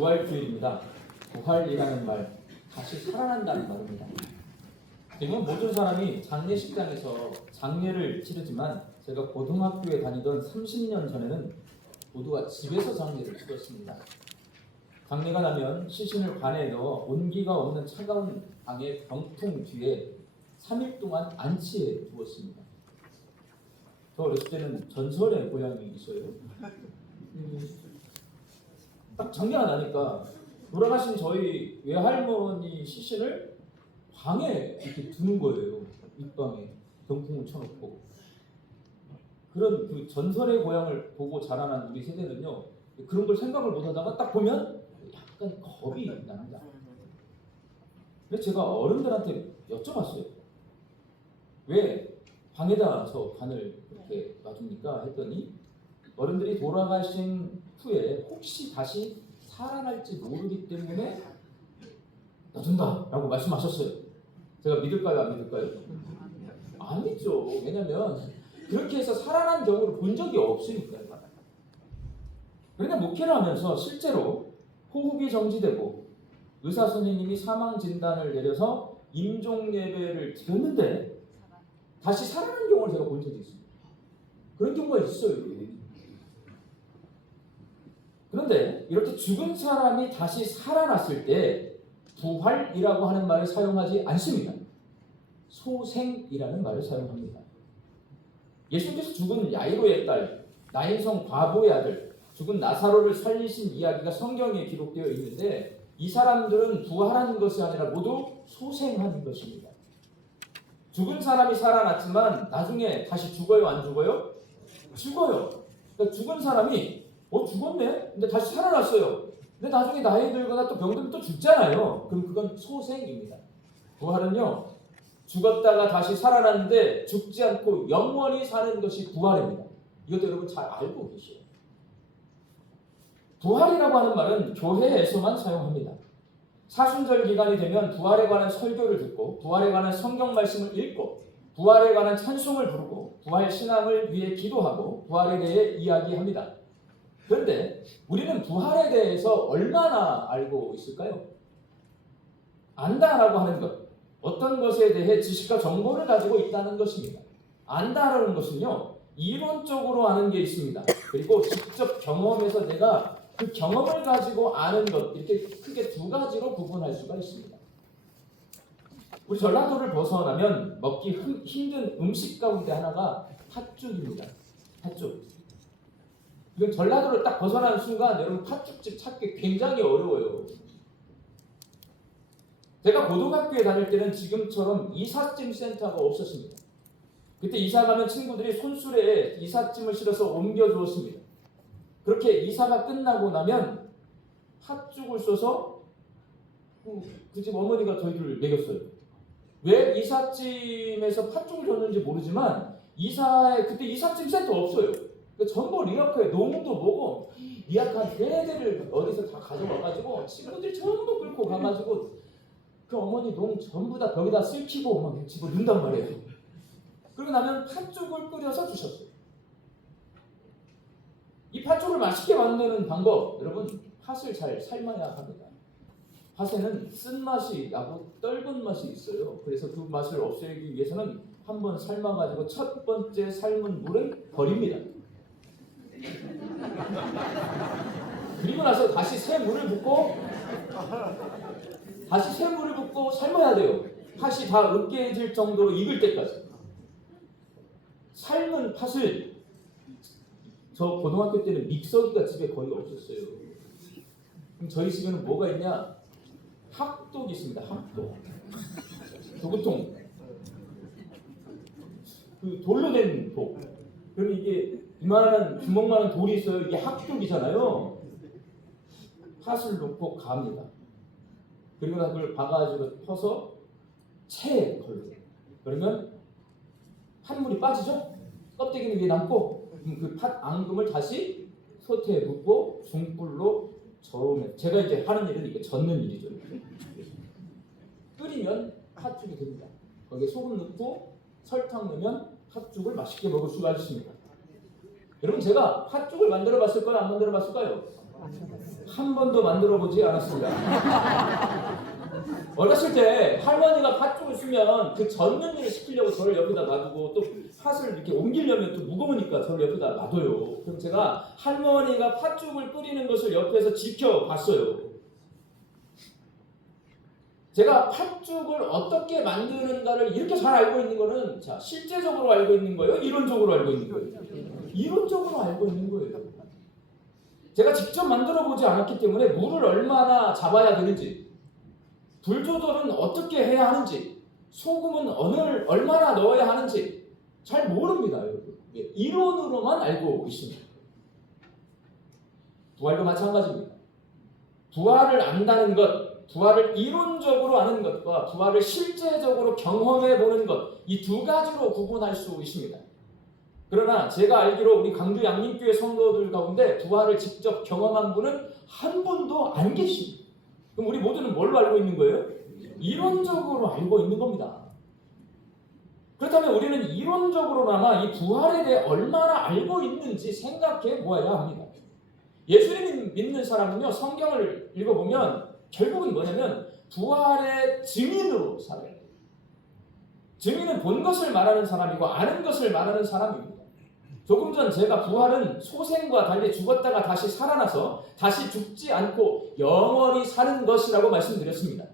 부활주일입니다. 부활이라는 말, 다시 살아난다는 말입니다. 지금 모든 사람이 장례식장에서 장례를 치르지만 제가 고등학교에 다니던 30년 전에는 모두가 집에서 장례를 치렀습니다. 장례가 나면 시신을 관에 넣어 온기가 없는 차가운 방의 병풍 뒤에 3일 동안 안치해 두었습니다. 저 어렸을 때는 전설의 고향이 있어요. 딱 장례가 나니까 돌아가신 저희 외할머니 시신을 방에 이렇게 두는 거예요. 윗방에 병풍을 쳐놓고. 그런 그 전설의 고향을 보고 자라난 우리 세대는요, 그런 걸 생각을 못하다가 딱 보면 약간 겁이 납니다. 그래서 제가 어른들한테 여쭤봤어요. 왜 방에다서 관을 이렇게 놔둡니까? 했더니 어른들이 돌아가신 후에 혹시 다시 살아날지 모르기 때문에 놔둔다라고 말씀하셨어요. 제가 믿을까요? 안 믿을까요? 안 믿죠. 왜냐면 그렇게 해서 살아난 경우를 본 적이 없으니까요. 그러니까 목회를 하면서 실제로 호흡이 정지되고 의사 선생님이 사망 진단을 내려서 임종 예배를 드렸는데 다시 살아난 경우를 제가 본 적이 있습니다. 그런 경우가 있어요. 그런데 이렇게 죽은 사람이 다시 살아났을 때 부활이라고 하는 말을 사용하지 않습니다. 소생이라는 말을 사용합니다. 예수님께서 죽은 야이로의 딸, 나인성 과부의 아들, 죽은 나사로를 살리신 이야기가 성경에 기록되어 있는데 이 사람들은 부활한 것이 아니라 모두 소생한 것입니다. 죽은 사람이 살아났지만 나중에 다시 죽어요? 안 죽어요? 죽어요. 그러니까 죽은 사람이 죽었네? 근데 다시 살아났어요. 근데 나중에 나이 들거나 또 병들면 또 죽잖아요. 그럼 그건 소생입니다. 부활은요, 죽었다가 다시 살아났는데 죽지 않고 영원히 사는 것이 부활입니다. 이것도 여러분 잘 알고 계시죠? 부활이라고 하는 말은 교회에서만 사용합니다. 사순절 기간이 되면 부활에 관한 설교를 듣고 부활에 관한 성경 말씀을 읽고 부활에 관한 찬송을 부르고 부활 신앙을 위해 기도하고 부활에 대해 이야기합니다. 그런데 우리는 부활에 대해서 얼마나 알고 있을까요? 안다라고 하는 것, 어떤 것에 대해 지식과 정보를 가지고 있다는 것입니다. 안다라는 것은요, 이론적으로 아는 게 있습니다. 그리고 직접 경험해서 내가 그 경험을 가지고 아는 것, 이렇게 크게 두 가지로 구분할 수가 있습니다. 우리 전라도를 벗어나면 먹기 힘든 음식 가운데 하나가 팥죽입니다. 팥죽. 이건 전라도를 딱 벗어나는 순간 여러분 팥죽집 찾기 굉장히 어려워요. 제가 고등학교에 다닐 때는 지금처럼 이삿짐 센터가 없었습니다. 그때 이사 가면 친구들이 손수레에 이삿짐을 실어서 옮겨주었습니다. 그렇게 이사가 끝나고 나면 팥죽을 써서 그 집 어머니가 저희를 먹였어요. 왜 이삿짐에서 팥죽을 줬는지 모르지만 그때 이삿짐 센터 없어요. 전부 리어카에 농도 뭐고 리어카 4대를 어디서 다 가져와가지고 친구들이 전부 끌고 가가지고 그 어머니 농 전부 다 벽에다 쓸키고 막 집어 넣는단 말이에요. 그러고 나면 팥죽을 끓여서 주셨어요. 이 팥죽을 맛있게 만드는 방법, 여러분 팥을 잘 삶아야 합니다. 팥에는 쓴맛이 나고 떫은 맛이 있어요. 그래서 그 맛을 없애기 위해서는 한번 삶아가지고 첫 번째 삶은 물은 버립니다. 그리고 나서 다시 새 물을 붓고 삶아야 돼요. 팥이 다 으깨질 정도로 익을 때까지. 삶은 팥을, 저 고등학교 때는 믹서기가 집에 거의 없었어요. 그럼 저희 집에는 뭐가 있냐? 학독이 있습니다. 학독. 도구통. 그 돌로 된 독. 그럼 이게 이만한 주먹만한 돌이 있어요. 이게 학독이잖아요. 팥을 넣고 갑니다. 그리고 나서 그걸 박아가지고 퍼서 체에 걸러요. 그러면 팥물이 빠지죠? 껍데기는 위에 남고 그 팥 앙금을 다시 솥에 붓고 중불로 저으면, 제가 이제 하는 일은 이게 젓는 일이죠. 끓이면 팥죽이 됩니다. 거기에 소금 넣고 설탕 넣으면 팥죽을 맛있게 먹을 수가 있습니다. 여러분 제가 팥죽을 만들어 봤을까요? 안 만들어 봤을까요? 한 번도 만들어 보지 않았습니다. 어렸을 때 할머니가 팥죽을 쓰면 그 젓는 일을 시키려고 저를 옆에다 놔두고 또 팥을 이렇게 옮기려면 또 무거우니까 저를 옆에다 놔둬요. 그럼 제가 할머니가 팥죽을 끓이는 것을 옆에서 지켜봤어요. 제가 팥죽을 어떻게 만드는가를 이렇게 잘 알고 있는 거는 자, 실제적으로 알고 있는 거예요? 이론적으로 알고 있는 거예요? 이론적으로 알고 있는 거예요. 제가 직접 만들어 보지 않았기 때문에 물을 얼마나 잡아야 되는지, 불 조절은 어떻게 해야 하는지, 소금은 얼마나 넣어야 하는지 잘 모릅니다, 여러분. 이론으로만 알고 있습니다. 부활도 마찬가지입니다. 부활을 안다는 것, 부활을 이론적으로 아는 것과 부활을 실제적으로 경험해 보는 것, 이 두 가지로 구분할 수 있습니다. 그러나 제가 알기로 우리 강주 양림교회 성도들 가운데 부활을 직접 경험한 분은 한 분도 안 계십니다. 그럼 우리 모두는 뭘로 알고 있는 거예요? 이론적으로 알고 있는 겁니다. 그렇다면 우리는 이론적으로나마 이 부활에 대해 얼마나 알고 있는지 생각해 보아야 합니다. 예수님 믿는 사람은요, 성경을 읽어보면 결국은 뭐냐면 부활의 증인으로 살아요. 증인은 본 것을 말하는 사람이고 아는 것을 말하는 사람입니다. 조금 전 제가 부활은 소생과 달리 죽었다가 다시 살아나서 다시 죽지 않고 영원히 사는 것이라고 말씀드렸습니다.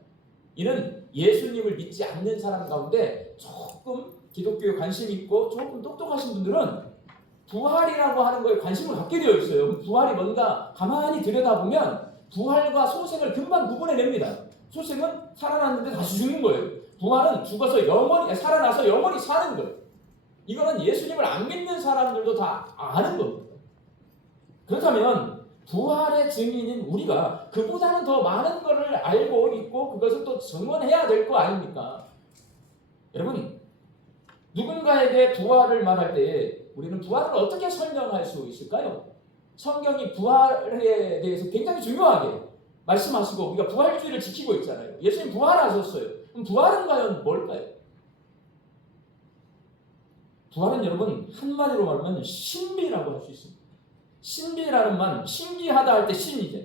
이는 예수님을 믿지 않는 사람 가운데 조금 기독교에 관심 있고 조금 똑똑하신 분들은 부활이라고 하는 거에 관심을 갖게 되어 있어요. 부활이 뭔가 가만히 들여다보면 부활과 소생을 금방 구분해냅니다. 소생은 살아났는데 다시 죽는 거예요. 부활은 죽어서 영원히 살아나서 영원히 사는 거예요. 이거는 예수님을 안 믿는 사람들도 다 아는 겁니다. 그렇다면 부활의 증인인 우리가 그보다는 더 많은 것을 알고 있고 그것을 또 증언해야 될 거 아닙니까? 여러분, 누군가에게 부활을 말할 때 우리는 부활을 어떻게 설명할 수 있을까요? 성경이 부활에 대해서 굉장히 중요하게 말씀하시고 우리가 부활주의를 지키고 있잖아요. 예수님 부활하셨어요. 그럼 부활은 과연 뭘까요? 부활은 여러분 한마디로 말하면 신비라고 할 수 있습니다. 신비라는 말, 신기하다 할 때 신이죠.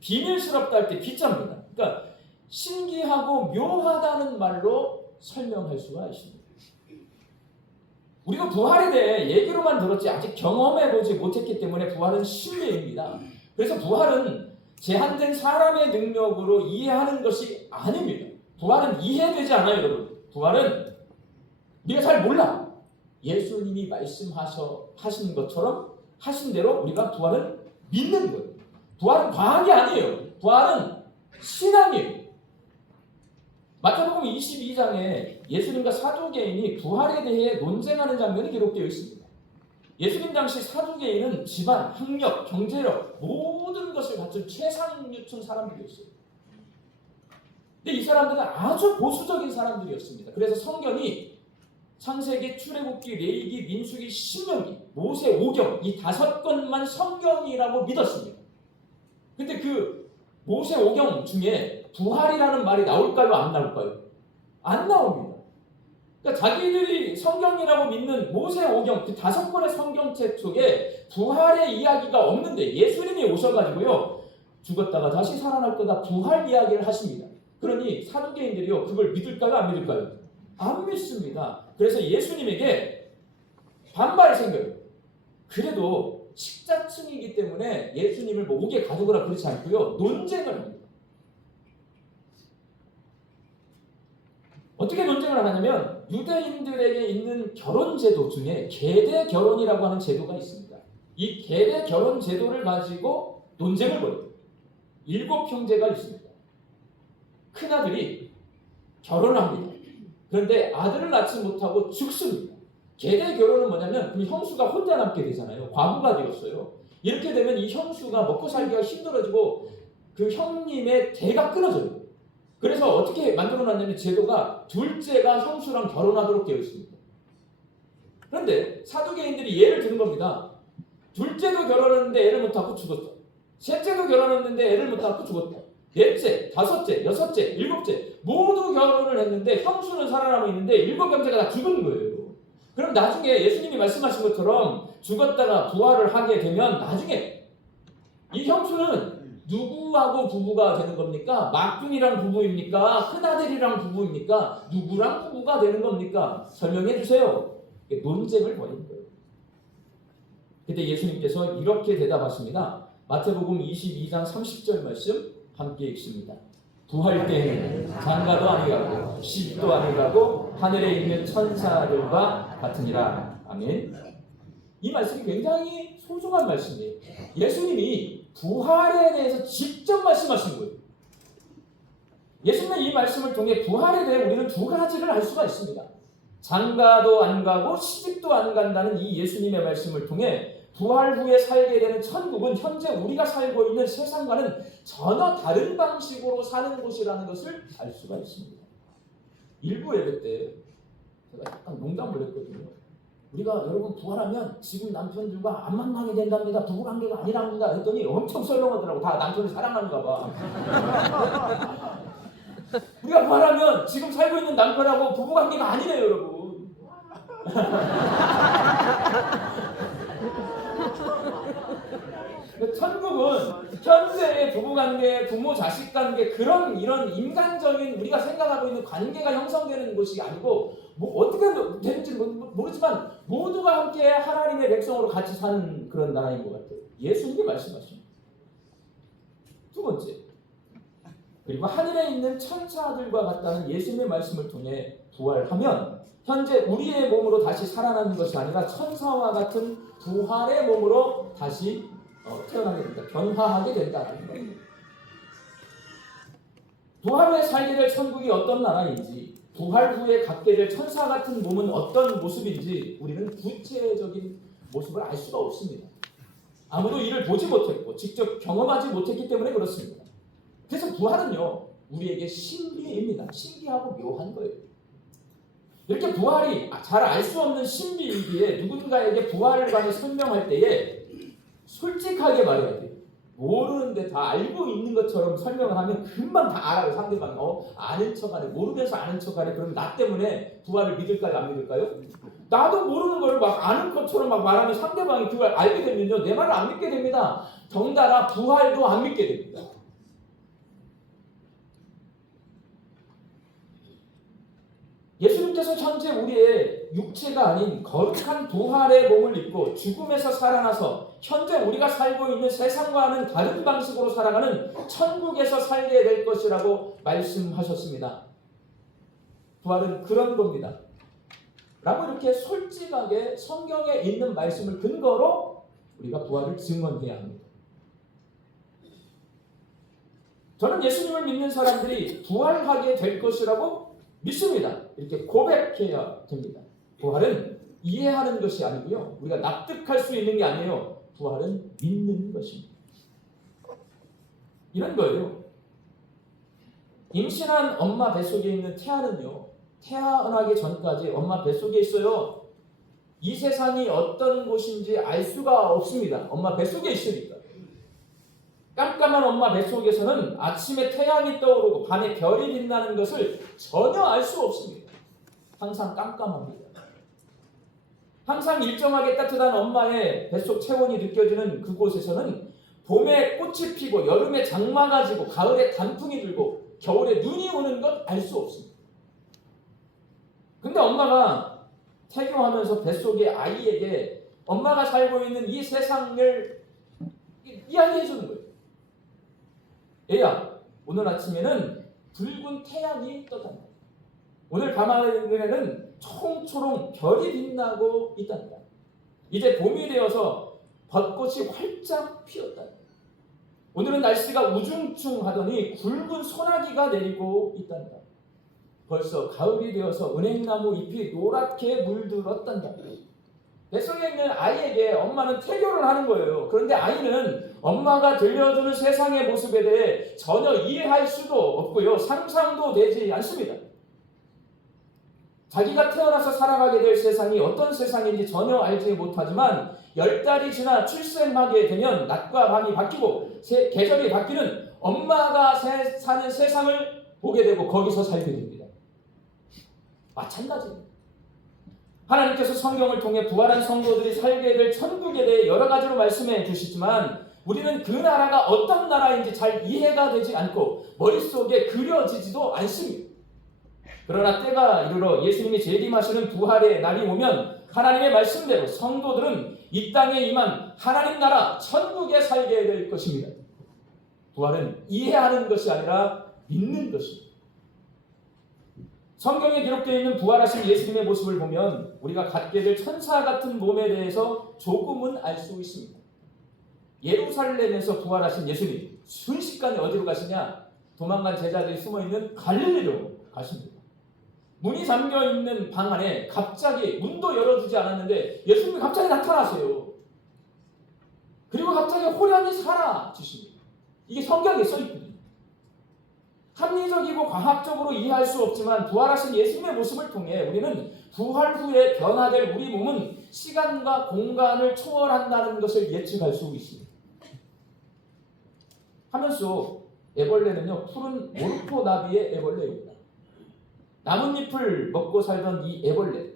비밀스럽다 할 때 비자입니다. 그러니까 신기하고 묘하다는 말로 설명할 수가 있습니다. 우리가 부활에 대해 얘기로만 들었지 아직 경험해보지 못했기 때문에 부활은 신비입니다. 그래서 부활은 제한된 사람의 능력으로 이해하는 것이 아닙니다. 부활은 이해되지 않아요, 여러분. 부활은 우리가 잘 몰라. 예수님이 말씀하신 것처럼 하신 대로 우리가 부활을 믿는 거예요. 부활은 과학이 아니에요. 부활은 신앙이에요. 마태복음 22장에 예수님과 사두개인이 부활에 대해 논쟁하는 장면이 기록되어 있습니다. 예수님 당시 사두개인은 집안, 학력, 경제력 모든 것을 갖춘 최상류층 사람들이었어요. 근데 이 사람들은 아주 보수적인 사람들이었습니다. 그래서 성경이 창세기, 출애굽기, 레위기, 민수기, 신명기, 모세, 오경 이 5권만 성경이라고 믿었습니다. 근데 그 모세, 오경 중에 부활이라는 말이 나올까요? 안 나올까요? 안 나옵니다. 그러니까 자기들이 성경이라고 믿는 모세, 오경 그 5권의 성경책 속에 부활의 이야기가 없는데 예수님이 오셔가지고요 죽었다가 다시 살아날 거다 부활 이야기를 하십니다. 그러니 사두개인들이요 그걸 믿을까요? 안 믿을까요? 안 믿습니다. 그래서 예수님에게 반발이 생겨요. 그래도 식자층이기 때문에 예수님을 뭐 옥에 가두거나 그렇지 않고요 논쟁을 합니다. 어떻게 논쟁을 하냐면 유대인들에게 있는 결혼 제도 중에 계대 결혼이라고 하는 제도가 있습니다. 이 계대 결혼 제도를 가지고 논쟁을 벌여요. 7형제가 있습니다. 큰아들이 결혼을 합니다. 그런데 아들을 낳지 못하고 죽습니다. 계대 결혼은 뭐냐면 그 형수가 혼자 남게 되잖아요. 과부가 되었어요. 이렇게 되면 이 형수가 먹고 살기가 힘들어지고 그 형님의 대가 끊어져요. 그래서 어떻게 만들어놨냐면 제도가 둘째가 형수랑 결혼하도록 되어 있습니다. 그런데 사두개인들이 예를 드는 겁니다. 둘째도 결혼했는데 애를 못 낳고 죽었다. 셋째도 결혼했는데 애를 못 낳고 죽었다. 넷째, 다섯째, 여섯째, 일곱째 모두 결혼을 했는데 형수는 살아남아 있는데 7형제가 다 죽은 거예요. 그럼 나중에 예수님이 말씀하신 것처럼 죽었다가 부활을 하게 되면 나중에 이 형수는 누구하고 부부가 되는 겁니까? 막둥이랑 부부입니까? 큰아들이랑 부부입니까? 누구랑 부부가 되는 겁니까? 설명해 주세요. 논쟁을 벌인 거예요. 그때 예수님께서 이렇게 대답하십니다. 마태복음 22장 30절 말씀 함께 읽습니다. 부활 때에는 장가도 아니가고 시집도 아니가고 하늘에 있는 천사들과 같으니라. 아멘. 이 말씀이 굉장히 소중한 말씀이에요. 예수님이 부활에 대해서 직접 말씀하신 거예요. 예수님의 이 말씀을 통해 부활에 대해 우리는 두 가지를 알 수가 있습니다. 장가도 안 가고 시집도 안 간다는 이 예수님의 말씀을 통해 부활 후에 살게 되는 천국은 현재 우리가 살고 있는 세상과는 전혀 다른 방식으로 사는 곳이라는 것을 알 수가 있습니다. 일부 예배 때 제가 약간 농담을 했거든요. 우리가 여러분 부활하면 지금 남편들과 안 만나게 된답니다. 부부관계가 아니랍니다. 했더니 엄청 썰렁하더라고. 다 남편을 사랑하는가 봐. 우리가 부활하면 지금 살고 있는 남편하고 부부관계가 아니래요, 여러분. 천국은 현재의 부부관계, 부모-자식관계 그런 이런 인간적인 우리가 생각하고 있는 관계가 형성되는 곳이 아니고 어떻게 되는지 모르지만 모두가 함께 하나님의 백성으로 같이 사는 그런 나라인 것 같아요. 예수님이 말씀하십니다. 두 번째, 그리고 하늘에 있는 천사들과 같다는 예수님의 말씀을 통해 부활하면 현재 우리의 몸으로 다시 살아나는 것이 아니라 천사와 같은 부활의 몸으로 다시 태어나게 된다. 변화하게 된다는 거예요. 부활 후에 살게 될 천국이 어떤 나라인지, 부활 후에 갖게 될 천사 같은 몸은 어떤 모습인지 우리는 구체적인 모습을 알 수가 없습니다. 아무도 이를 보지 못했고 직접 경험하지 못했기 때문에 그렇습니다. 그래서 부활은요, 우리에게 신비입니다. 신기하고 묘한 거예요. 이렇게 부활이 잘 알 수 없는 신비이기에 누군가에게 부활을 관해 설명할 때에 솔직하게 말해야 돼요. 모르는데 다 알고 있는 것처럼 설명을 하면 금방 다 알아요. 상대방이 아는 척하네. 모르면서 아는 척하네. 그럼 나 때문에 부활을 믿을까요? 안 믿을까요? 나도 모르는 걸 막 아는 것처럼 막 말하면 상대방이 그걸 알게 되면요, 내 말을 안 믿게 됩니다. 덩달아 부활도 안 믿게 됩니다. 예수님께서 현재 우리의 육체가 아닌 거룩한 부활의 몸을 입고 죽음에서 살아나서 현재 우리가 살고 있는 세상과는 다른 방식으로 살아가는 천국에서 살게 될 것이라고 말씀하셨습니다. 부활은 그런 겁니다. 라고 이렇게 솔직하게 성경에 있는 말씀을 근거로 우리가 부활을 증언해야 합니다. 저는 예수님을 믿는 사람들이 부활하게 될 것이라고 믿습니다. 이렇게 고백해야 됩니다. 부활은 이해하는 것이 아니고요, 우리가 납득할 수 있는 게 아니에요. 부활은 믿는 것입니다. 이런 거예요. 임신한 엄마 뱃속에 있는 태아는요, 태어나기 전까지 엄마 뱃속에 있어요. 이 세상이 어떤 곳인지 알 수가 없습니다. 엄마 뱃속에 있으니까. 깜깜한 엄마 뱃속에서는 아침에 태양이 떠오르고 밤에 별이 빛나는 것을 전혀 알 수 없습니다. 항상 깜깜합니다. 항상 일정하게 따뜻한 엄마의 뱃속 체온이 느껴지는 그곳에서는 봄에 꽃이 피고 여름에 장마가 지고 가을에 단풍이 들고 겨울에 눈이 오는 것 알 수 없습니다. 근데 엄마가 태교하면서 뱃속의 아이에게 엄마가 살고 있는 이 세상을 이야기해 주는 거예요. 얘야, 오늘 아침에는 붉은 태양이 떴단다. 오늘 밤하늘에는 총초롱 별이 빛나고 있단다. 이제 봄이 되어서 벚꽃이 활짝 피었다. 오늘은 날씨가 우중충하더니 굵은 소나기가 내리고 있단다. 벌써 가을이 되어서 은행나무 잎이 노랗게 물들었단다. 뱃속에 있는 아이에게 엄마는 태교를 하는 거예요. 그런데 아이는 엄마가 들려주는 세상의 모습에 대해 전혀 이해할 수도 없고요, 상상도 되지 않습니다. 자기가 태어나서 살아가게 될 세상이 어떤 세상인지 전혀 알지 못하지만 10달이 지나 출생하게 되면 낮과 밤이 바뀌고 계절이 바뀌는 엄마가 사는 세상을 보게 되고 거기서 살게 됩니다. 마찬가지입니다. 하나님께서 성경을 통해 부활한 성도들이 살게 될 천국에 대해 여러 가지로 말씀해 주시지만 우리는 그 나라가 어떤 나라인지 잘 이해가 되지 않고 머릿속에 그려지지도 않습니다. 그러나 때가 이르러 예수님이 재림하시는 부활의 날이 오면 하나님의 말씀대로 성도들은 이 땅에 임한 하나님 나라 천국에 살게 될 것입니다. 부활은 이해하는 것이 아니라 믿는 것입니다. 성경에 기록되어 있는 부활하신 예수님의 모습을 보면 우리가 갖게 될 천사 같은 몸에 대해서 조금은 알 수 있습니다. 예루살렘에서 부활하신 예수님 순식간에 어디로 가시냐? 도망간 제자들이 숨어있는 갈릴리로 가십니다. 문이 잠겨있는 방 안에 갑자기 문도 열어주지 않았는데 예수님이 갑자기 나타나세요. 그리고 갑자기 호련히 사라지십니다. 이게 성경에 써있거든요. 합리적이고 과학적으로 이해할 수 없지만 부활하신 예수님의 모습을 통해 우리는 부활 후에 변화될 우리 몸은 시간과 공간을 초월한다는 것을 예측할 수 있습니다. 화면 속 애벌레는요, 푸른 모르포나비의 애벌레입니다. 나뭇잎을 먹고 살던 이 애벌레,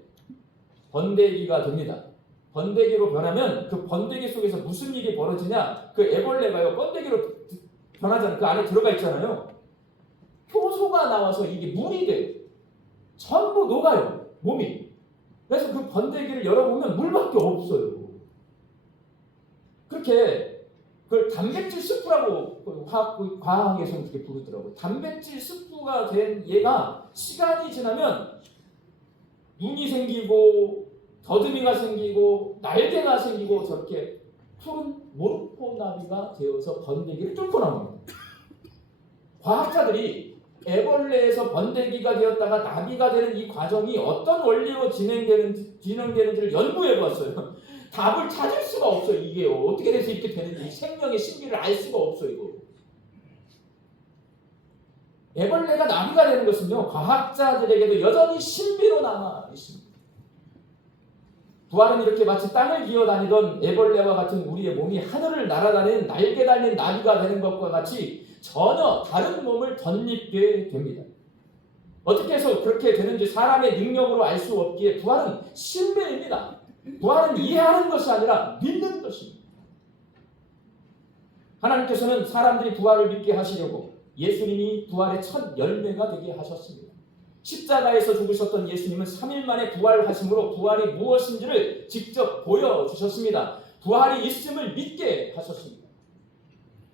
번데기가 됩니다. 번데기로 변하면 그 번데기 속에서 무슨 일이 벌어지냐? 그 애벌레가요, 번데기로 변하잖아요. 그 안에 들어가 있잖아요. 효소가 나와서 이게 물이 돼요. 전부 녹아요, 몸이. 그래서 그 번데기를 열어보면 물밖에 없어요. 그렇게 그걸 단백질 스프라고 과학에서는 그렇게 부르더라고요. 단백질 스프가 된 얘가 시간이 지나면 눈이 생기고 더듬이가 생기고 날개가 생기고 저렇게 푸른 모르포나비가 되어서 번데기를 뚫고 나옵니다. 과학자들이 애벌레에서 번데기가 되었다가 나비가 되는 이 과정이 어떤 원리로 진행되는지를 연구해 보았어요. 답을 찾을 수가 없어요. 이게 어떻게 돼서 이렇게 되는지 생명의 신비를 알 수가 없어요. 이거. 애벌레가 나비가 되는 것은요, 과학자들에게도 여전히 신비로 남아 있습니다. 부활은 이렇게 마치 땅을 기어다니던 애벌레와 같은 우리의 몸이 하늘을 날아다니는 날개 달린 나비가 되는 것과 같이 전혀 다른 몸을 덧입게 됩니다. 어떻게 해서 그렇게 되는지 사람의 능력으로 알 수 없기에 부활은 신비입니다. 부활은 이해하는 것이 아니라 믿는 것입니다. 하나님께서는 사람들이 부활을 믿게 하시려고 예수님이 부활의 첫 열매가 되게 하셨습니다. 십자가에서 죽으셨던 예수님은 3일 만에 부활하심으로 부활이 무엇인지를 직접 보여주셨습니다. 부활이 있음을 믿게 하셨습니다.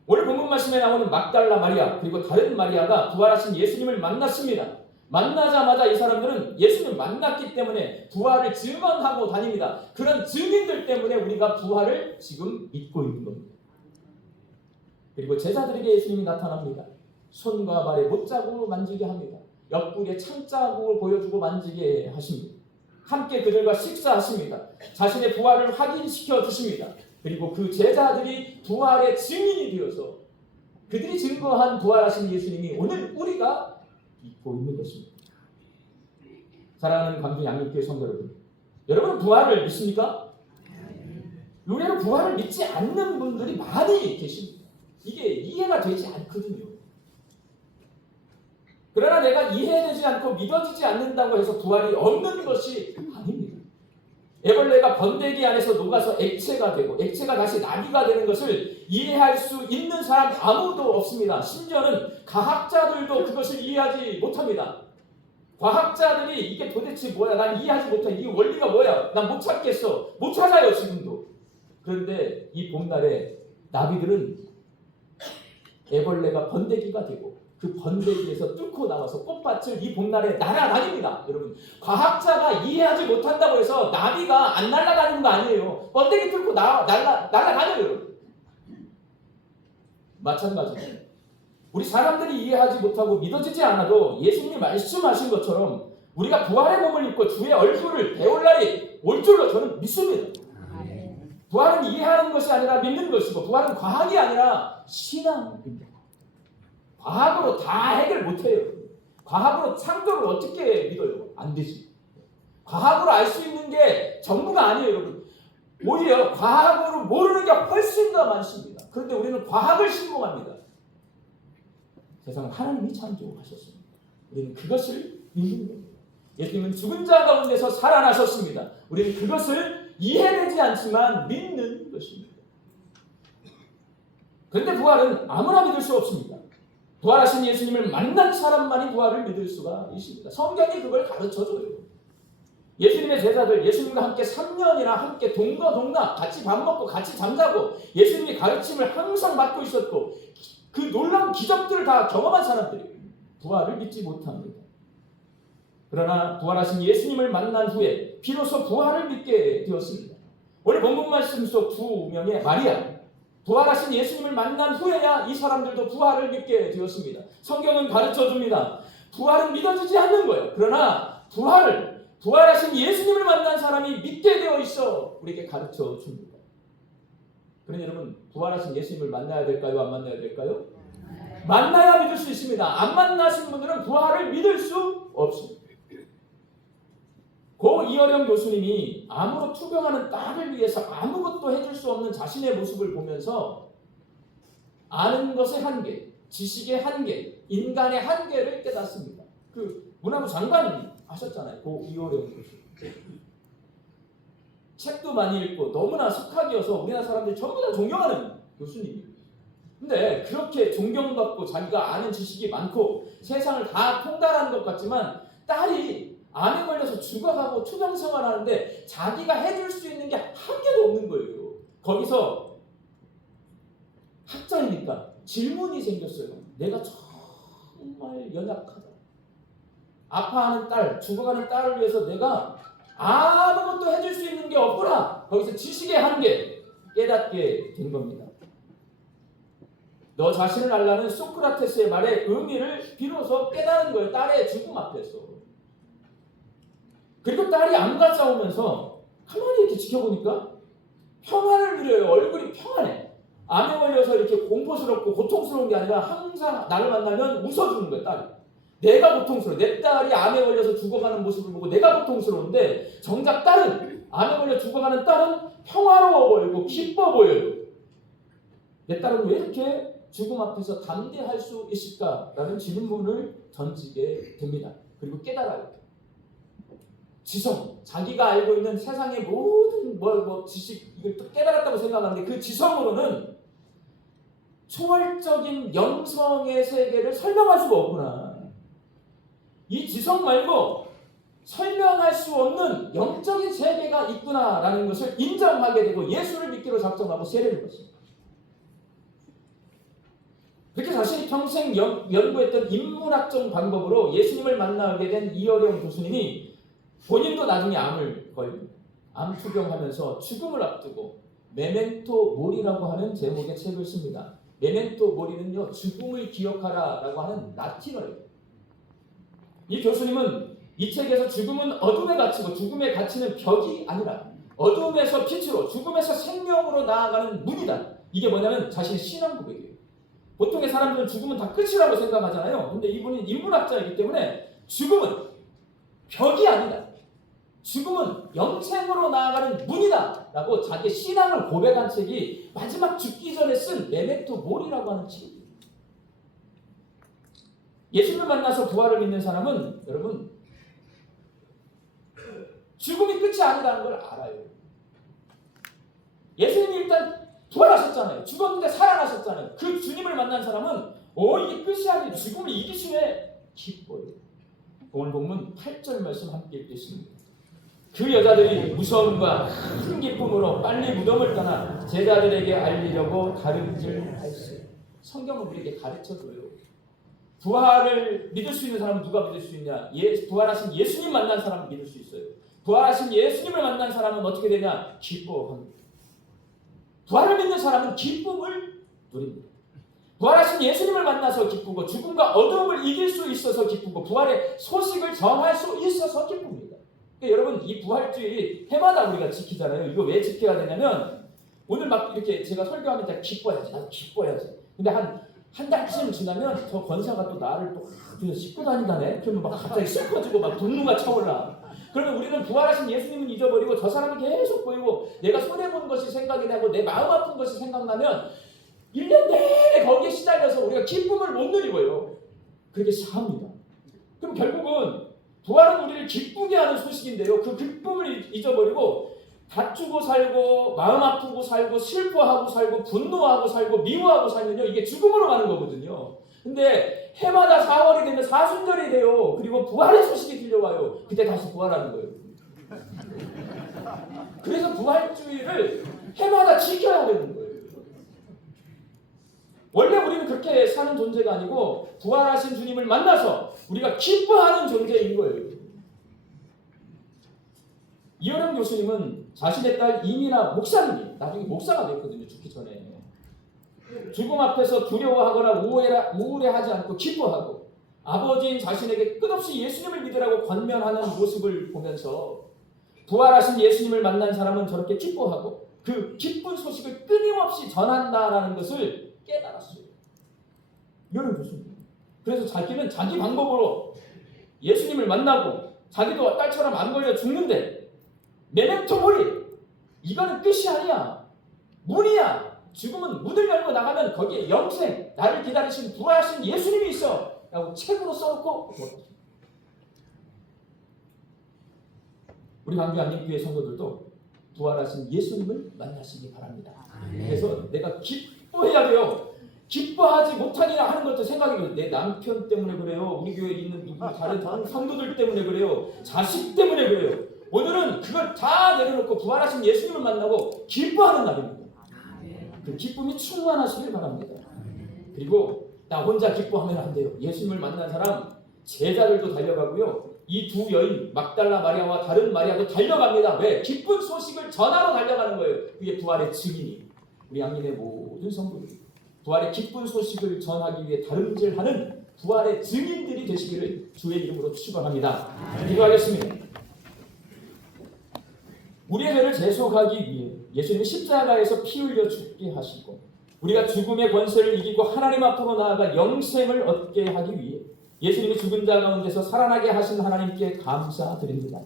오늘 본문 말씀에 나오는 막달라 마리아 그리고 다른 마리아가 부활하신 예수님을 만났습니다. 만나자마자 이 사람들은 예수님을 만났기 때문에 부활을 증언하고 다닙니다. 그런 증인들 때문에 우리가 부활을 지금 믿고 있는 겁니다. 그리고 제자들에게 예수님이 나타납니다. 손과 발에 못자국을 만지게 합니다. 옆구리에 창자국을 보여주고 만지게 하십니다. 함께 그들과 식사하십니다. 자신의 부활을 확인시켜 주십니다. 그리고 그 제자들이 부활의 증인이 되어서 그들이 증거한 부활하신 예수님이 오늘 우리가 믿고 있는 것입니다. 사랑하는 광주 양육교회 성도 여러분, 여러분은 부활을 믿습니까? 의외로 부활을 믿지 않는 분들이 많이 계십니다. 이게 이해가 되지 않거든요. 그러나 내가 이해되지 않고 믿어지지 않는다고 해서 부활이 없는 것이 아닙니다. 애벌레가 번데기 안에서 녹아서 액체가 되고 액체가 다시 나비가 되는 것을 이해할 수 있는 사람 아무도 없습니다. 심지어는 과학자들도 그것을 이해하지 못합니다. 과학자들이 이게 도대체 뭐야? 난 이해하지 못해. 이게 원리가 뭐야? 난 못 찾겠어. 못 찾아요, 지금도. 그런데 이 봄날에 나비들은 애벌레가 번데기가 되고 그 번데기에서 뚫고 나와서 꽃밭을 이 봄날에 날아다닙니다. 여러분, 과학자가 이해하지 못한다고 해서 나비가 안 날아다니는 거 아니에요. 번데기 뚫고 날아다녀요. 여러분. 마찬가지예요. 우리 사람들이 이해하지 못하고 믿어지지 않아도 예수님이 말씀하신 것처럼 우리가 부활의 몸을 입고 주의 얼굴을 배울 날이 올 줄로 저는 믿습니다. 부활은 이해하는 것이 아니라 믿는 것이고 부활은 과학이 아니라 신앙입니다. 과학으로 다 해결 못해요. 과학으로 창조를 어떻게 믿어요? 안 되지. 과학으로 알 수 있는 게 전부가 아니에요, 여러분. 오히려 과학으로 모르는 게 훨씬 더 많습니다. 그런데 우리는 과학을 신봉합니다. 세상은 하나님이 창조하셨습니다. 우리는 그것을 믿는 겁니다. 예수님은 죽은 자 가운데서 살아나셨습니다. 우리는 그것을 이해되지 않지만 믿는 것입니다. 그런데 부활은 아무나 믿을 수 없습니다. 부활하신 예수님을 만난 사람만이 부활을 믿을 수가 있습니다. 성경이 그걸 가르쳐줘요. 예수님의 제자들 예수님과 함께 3년이나 함께 동거동락 같이 밥 먹고 같이 잠자고 예수님의 가르침을 항상 받고 있었고 그 놀라운 기적들을 다 경험한 사람들이 부활을 믿지 못합니다. 그러나 부활하신 예수님을 만난 후에 비로소 부활을 믿게 되었습니다. 오늘 본문 말씀 속 두 명의 마리아 부활하신 예수님을 만난 후에야 이 사람들도 부활을 믿게 되었습니다. 성경은 가르쳐줍니다. 부활은 믿어지지 않는 거예요. 그러나 부활하신 예수님을 만난 사람이 믿게 되어 있어 우리에게 가르쳐 줍니다. 그러니 여러분 부활하신 예수님을 만나야 될까요? 안 만나야 될까요? 만나야 믿을 수 있습니다. 안 만나신 분들은 부활을 믿을 수 없습니다. 고 이어령 교수님이 암으로 투병하는 딸을 위해서 아무것도 해줄 수 없는 자신의 모습을 보면서 아는 것의 한계, 지식의 한계, 인간의 한계를 깨닫습니다. 그 문화부 장관 하셨잖아요. 고 이어령 교수. 책도 많이 읽고 너무나 석학이어서 우리나라 사람들이 전부 다 존경하는 교수님이에요. 근데 그렇게 존경받고 자기가 아는 지식이 많고 세상을 다 통달하는 것 같지만 딸이 암에 걸려서 죽어가고 투병 생활하는데 자기가 해줄 수 있는 게 한 개도 없는 거예요. 거기서 학자이니까 질문이 생겼어요. 내가 정말 연약하다. 아파하는 딸, 죽어가는 딸을 위해서 내가 아무것도 해줄 수 있는 게 없구나. 거기서 지식의 한계 깨닫게 된 겁니다. 너 자신을 알라는 소크라테스의 말의 의미를 비로소 깨달은 거예요. 딸의 죽음 앞에서. 그리고 딸이 암과 싸우면서 가만히 이렇게 지켜보니까 평안을 누려요. 얼굴이 평안해. 암에 걸려서 이렇게 공포스럽고 고통스러운 게 아니라 항상 나를 만나면 웃어주는 거예요. 딸이. 내가 고통스러워. 내 딸이 암에 걸려서 죽어가는 모습을 보고 내가 고통스러운데 정작 딸은 암에 걸려 죽어가는 딸은 평화로워 보이고 기뻐 보여요. 내 딸은 왜 이렇게 죽음 앞에서 담대할 수 있을까라는 질문을 던지게 됩니다. 그리고 깨달아요. 지성, 자기가 알고 있는 세상의 모든 지식 이걸 또 깨달았다고 생각하는데 그 지성으로는 초월적인 영성의 세계를 설명할 수가 없구나. 이 지성 말고 설명할 수 없는 영적인 세계가 있구나라는 것을 인정하게 되고 예수를 믿기로 작정하고 세례를 받습니다. 그렇게 자신이 평생 연구했던 인문학적 방법으로 예수님을 만나게 된 이어령 교수님이 본인도 나중에 암을 걸립니다. 암 투병하면서 죽음을 앞두고 메멘토 모리라고 하는 제목의 책을 씁니다. 메멘토 모리는요, 죽음을 기억하라라고 하는 라틴어예요. 이 교수님은 이 책에서 죽음은 어둠에 갇히고 죽음에 갇히는 벽이 아니라 어둠에서 빛으로 죽음에서 생명으로 나아가는 문이다. 이게 뭐냐면 자신의 신앙 고백이에요. 보통의 사람들은 죽음은 다 끝이라고 생각하잖아요. 근데 이분은 인문학자이기 때문에 죽음은 벽이 아니다. 죽음은 영생으로 나아가는 문이다 라고 자기 신앙을 고백한 책이 마지막 죽기 전에 쓴 메멘토 모리라고 하는 책이에요. 예수님을 만나서 부활을 믿는 사람은 여러분 죽음이 끝이 아니라는 걸 알아요. 예수님이 일단 부활하셨잖아요. 죽었는데 살아나셨잖아요. 그 주님을 만난 사람은 이게 끝이 아니라 죽음을 이기심에 기뻐요. 오늘 본문 8절 말씀 함께 읽겠습니다. 그 여자들이 무서움과 큰 기쁨으로 빨리 무덤을 떠나 제자들에게 알리려고 다름질했어요. 성경은 우리에게 가르쳐줘요. 부활을 믿을 수 있는 사람은 누가 믿을 수 있냐? 부활하신 예수님 만난 사람은 믿을 수 있어요. 부활하신 예수님을 만난 사람은 어떻게 되냐? 기뻐합니다. 부활을 믿는 사람은 기쁨을 누립니다. 부활하신 예수님을 만나서 기쁘고 죽음과 어둠을 이길 수 있어서 기쁘고 부활의 소식을 전할 수 있어서 기쁩니다. 그러니까 여러분 이 부활주의 해마다 우리가 지키잖아요. 이거 왜 지켜야 되냐면 오늘 막 이렇게 제가 설교하면 다 기뻐야지. 나도 기뻐야지. 근데 한 달쯤 지나면 저 권사가 또 나를 또 씻고 다닌다네. 그러면 막 갑자기 슬퍼지고 막 분노가 차올라. 그러면 우리는 부활하신 예수님은 잊어버리고 저 사람이 계속 보이고 내가 손해본 것이 생각이 나고 내 마음 아픈 것이 생각나면 1년 내내 거기에 시달려서 우리가 기쁨을 못 누리고요. 그렇게 삽니다. 그럼 결국은 부활은 우리를 기쁘게 하는 소식인데요. 그 기쁨을 잊어버리고 다투고 살고 마음 아프고 살고 슬퍼하고 살고 분노하고 살고 미워하고 살면요 이게 죽음으로 가는 거거든요. 근데 해마다 4월이 되면 사순절이 돼요. 그리고 부활의 소식이 들려와요. 그때 다시 부활하는 거예요. 그래서 부활주의를 해마다 지켜야 되는 거예요. 원래 우리는 그렇게 사는 존재가 아니고 부활하신 주님을 만나서 우리가 기뻐하는 존재인 거예요. 이어령 교수님은 자신의 딸 이미나 목사님이 나중에 목사가 됐거든요. 죽기 전에. 죽음 앞에서 두려워하거나 우울해하지 않고 기뻐하고 아버지인 자신에게 끝없이 예수님을 믿으라고 권면하는 모습을 보면서 부활하신 예수님을 만난 사람은 저렇게 기뻐하고 그 기쁜 소식을 끊임없이 전한다라는 것을 깨달았어요. 이어령 교수님. 그래서 자기는 자기 방법으로 예수님을 만나고 자기도 딸처럼 안 걸려 죽는데 메멘토 모리 이거는 끝이 아니야. 문이야. 죽음은 문을 열고 나가면 거기에 영생 나를 기다리신 부활하신 예수님이 있어 라고 책으로 써놓고 우리 광주 안림교회 성도들도 부활하신 예수님을 만나시기 바랍니다. 그래서 내가 기뻐해야 돼요. 기뻐하지 못하니라 하는 것도 생각해요. 내 남편 때문에 그래요. 우리 교회에 있는 다른 성도들 때문에 그래요. 자식 때문에 그래요. 오늘은 그걸 다 내려놓고 부활하신 예수님을 만나고 기뻐하는 날입니다. 그 기쁨이 충만하시길 바랍니다. 그리고 나 혼자 기뻐하면 안 돼요. 예수님을 만난 사람 제자들도 달려가고요. 이 두 여인 막달라 마리아와 다른 마리아도 달려갑니다. 왜? 기쁜 소식을 전하러 달려가는 거예요. 그게 부활의 증인이 우리 양민의 모든 성도들 부활의 기쁜 소식을 전하기 위해 다름질하는 부활의 증인들이 되시기를 주의 이름으로 축원합니다. 기도하겠습니다. 우리의 죄를 제속하기 위해 예수님이 십자가에서 피 흘려 죽게 하시고 우리가 죽음의 권세를 이기고 하나님 앞으로 나아가 영생을 얻게 하기 위해 예수님이 죽은 자 가운데서 살아나게 하신 하나님께 감사드립니다.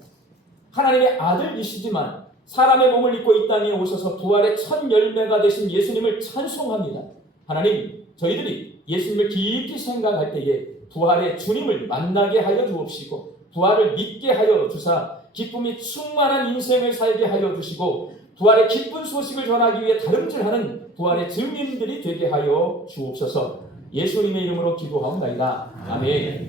하나님의 아들이시지만 사람의 몸을 입고 이 땅에 오셔서 부활의 첫 열매가 되신 예수님을 찬송합니다. 하나님, 저희들이 예수님을 깊이 생각할 때에 부활의 주님을 만나게 하여 주옵시고 부활을 믿게 하여 주사 기쁨이 충만한 인생을 살게 하여 주시고 부활의 기쁜 소식을 전하기 위해 다름질하는 부활의 증인들이 되게 하여 주옵소서. 예수님의 이름으로 기도하옵나이다. 아멘.